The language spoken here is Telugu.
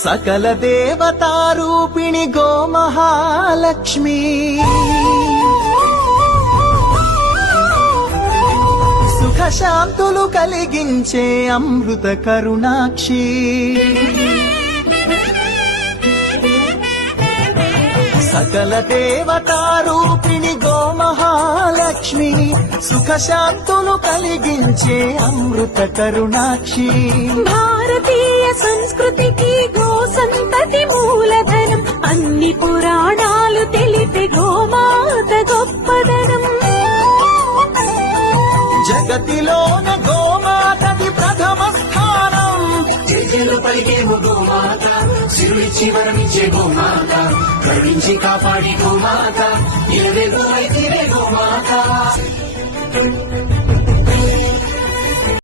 సకల దేవతారూపిణి గోమహాలక్ష్మి సుఖ శాంతులు కలిగించే అమృత కరుణాక్షి సకల దేవతారూపిణి గోమహాలక్ష్మి సుఖ శాంతులు కలిగించే అమృత కరుణాక్షి భారతీయ సంస్కృతికి గో సంతతి మూలధనం అన్ని పురాణాలు తెలిపే గోమాత గొప్పదనం జగతిలోన గోమాతది ప్రథమ స్థానం చేతులు పలికేమో గోమాత శిరుడిచ్చి వరమిచ్చే గోమాత కరుణించి కాపాడి గోమాత ఇలవే గోమైతే గోమాత